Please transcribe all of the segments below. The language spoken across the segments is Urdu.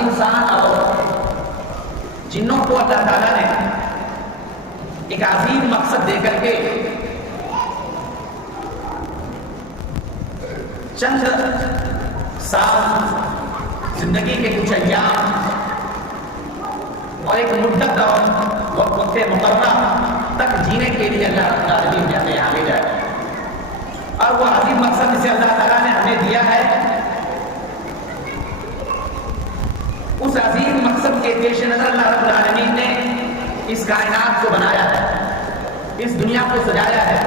انسان اور جنوں کو اللہ تعالیٰ نے ایک عظیم مقصد دے کر کے چند سال زندگی کے کچھ ایام اور ایک مدت اور وقت مقررہ تک جینے کے لیے اللہ رب العالمین نے ہمیں یہاں بھیجا ہے، اور وہ عظیم مقصد جسے اللہ تعالیٰ نے ہمیں دیا ہے، اس عظیم مقصد کے پیش نظر اللہ رب العالمین نے اس کائنات کو بنایا ہے، اس دنیا کو سجایا ہے،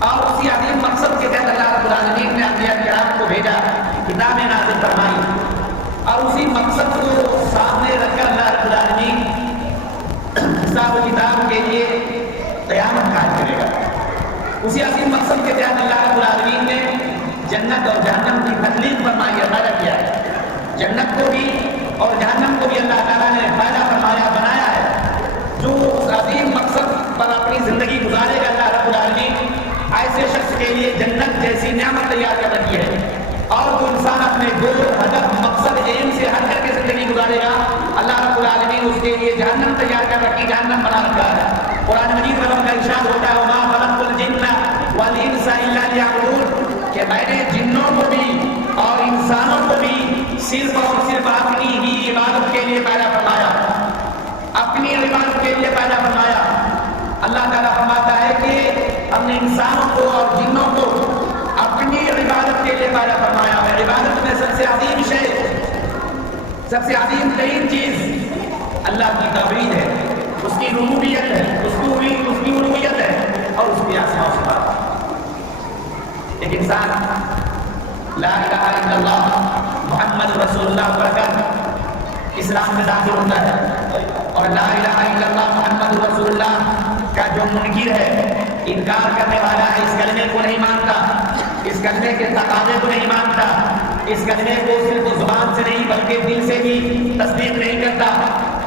اور اسی عظیم مقصد کے تحت اللہ رب العالمین نے انبیاء کرام کو بھیجا، کتابیں نازل فرمائی، اور اسی مقصد کو سامنے رکھ کر اللہ رب العالمین حساب و کتاب کے لیے قیامت قائم کرے گا۔ اسی عظیم مقصد کے تحت اللہ رب العالمین نے جنت اور جہنم کی تخلیق فرمائی، پیدا کیا ہے۔ جنت کو بھی اور جہنم کو بھی اللہ تعالیٰ نے پیدا فرمایا، بنایا ہے۔ جو اس عظیم مقصد پر اپنی زندگی گزارے گا، اللہ رب العالمین ایسے شخص کے لیے جنت جیسی نعمت تیار کر رکھی ہے، اور جو انسان اپنے گول ہدف مقصد علم سے ہٹ کر کے زندگی گزارے گا، اللہ رب العالمین اس کے لیے جہنم تیار کر رکھی، جہنم بنا رکھا ہے۔ قرآن مجید میں رب کا ارشاد ہوتا ہے وَمَا خَلَقْتُ الْجِنَّ وَالْإِنسَ إِلَّا لِيَعْبُدُونِ، کہ میں نے جنوں کو بھی اور انسانوں کو بھی صرف اور صرف اپنی ہی عبادت کے لیے پیدا فرمایا، اپنی عبادت کے لیے پیدا فرمایا۔ اللہ تعالیٰ فرماتا ہے کہ ہم نے انسانوں کو اور جنوں کو اپنی عبادت کے لیے پیدا فرمایا ہے۔ عبادت میں سب سے عظیم شے، سب سے عظیم ترین چیز اللہ کی توحید ہے، اس کی ربوبیت ہے، اس کی الوہیت ہے، اور اس کی اسماء و صفات۔ ایک انسان لا الہ الا اللہ محمد رسول اللہ پڑھ کر اسلام میں داخل ہوتا ہے، اور لا الہ الا اللہ محمد رسول اللہ کا جو منکر ہے، انکار کرنے والا ہے، اس کلمے کو نہیں مانتا، اس کلمے کے تقاضے کو نہیں مانتا، اس کلمے کو صرف زبان سے نہیں بلکہ دل سے بھی تصدیق نہیں کرتا،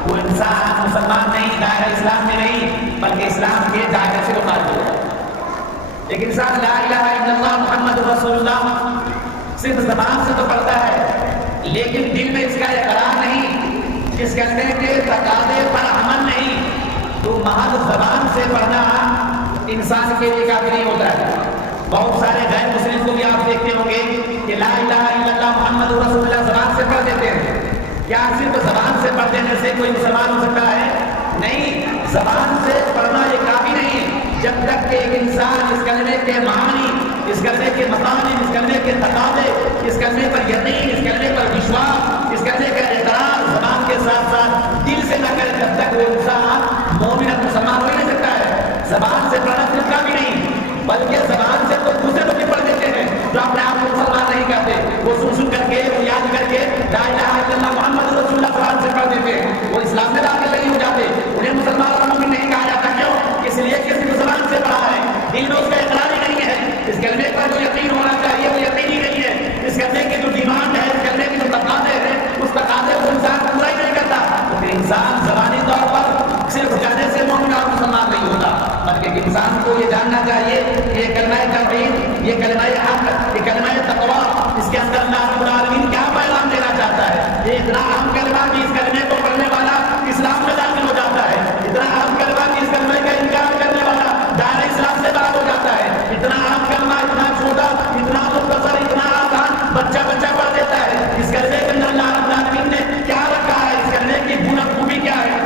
وہ انسان مسلمان نہیں، دائرہ اسلام میں نہیں بلکہ اسلام کے دائرے سے خارج ہے۔ ایک انسان لا الہ الا اللہ محمد رسول اللہ صرف زبان سے تو پڑھتا ہے، لیکن دل میں اس کا اقرار نہیں، اس کلمے کے تقاضے پر عمل نہیں، تو محض زبان سے پڑھنا انسان کے لیے کافی نہیں ہوتا ہے۔ بہت سارے غیر مسلم کو بھی آپ دیکھتے ہوں گے کہ لا الہ الا اللہ محمد رسول اللہ زبان سے پڑھ دیتے ہیں۔ کیا صرف زبان سے پڑھ دینے سے کوئی مسلمان ہو سکتا ہے؟ نہیں، زبان سے پڑھنا یہ کافی نہیں، جب تک کہ ایک انسان اس کلمے کے معانی، اس کلمے کے مقاصد، اس کلمے کے تقاضے، اس کلمے پر یقین، اس کلمے پر وشواس، اس کلمے کا اقرار زبان کے ساتھ ساتھ دل سے نہ کرے، جب تک وہ انسان مومن اور مسلمان ہو ہی نہیں سکتا ہے۔ زبان سے پڑھنا صرف کافی نہیں، بلکہ زبان سے تو دوسرے لوگ بھی پڑھ دیتے ہیں جو اپنے آپ کو مسلمان نہیں کرتے، وہ سن کر کے، وہ یاد کر کے لا الہ الا اللہ محمد رسول اللہ زبان سے پڑھ دیتے ہیں، وہ اسلام میں داخل نہیں ہو جاتے، انہیں مسلمان اور مومن نہیں کہا جاتا۔ کیوں؟ اس لیے کہ صرف زبان سے پڑھا ہے، دل میں اس کا اقرار ہی نہیں ہے، اس کلمے پر جو یقین ہونا چاہیے وہ یقین ہی نہیں ہے، اس کلمے کی جو ڈیمانڈ ہے، اس کلمے کی جو تقاضے ہیں، اس تقاضے کو انسان پورا ہی نہیں کرتا، تو پھر انسان زبانی طور پر صرف کہنے سے مومن اور مسلمان نہیں ہوتا، بلکہ انسان کو یہ جاننا چاہیے کہ یہ کلمہ توحید، یہ کلمہ حق، یہ کلمہ تقویٰ، اس کے اندر اللہ رب العالمین کیا پیغام دینا چاہتا ہے۔ یہ اتنا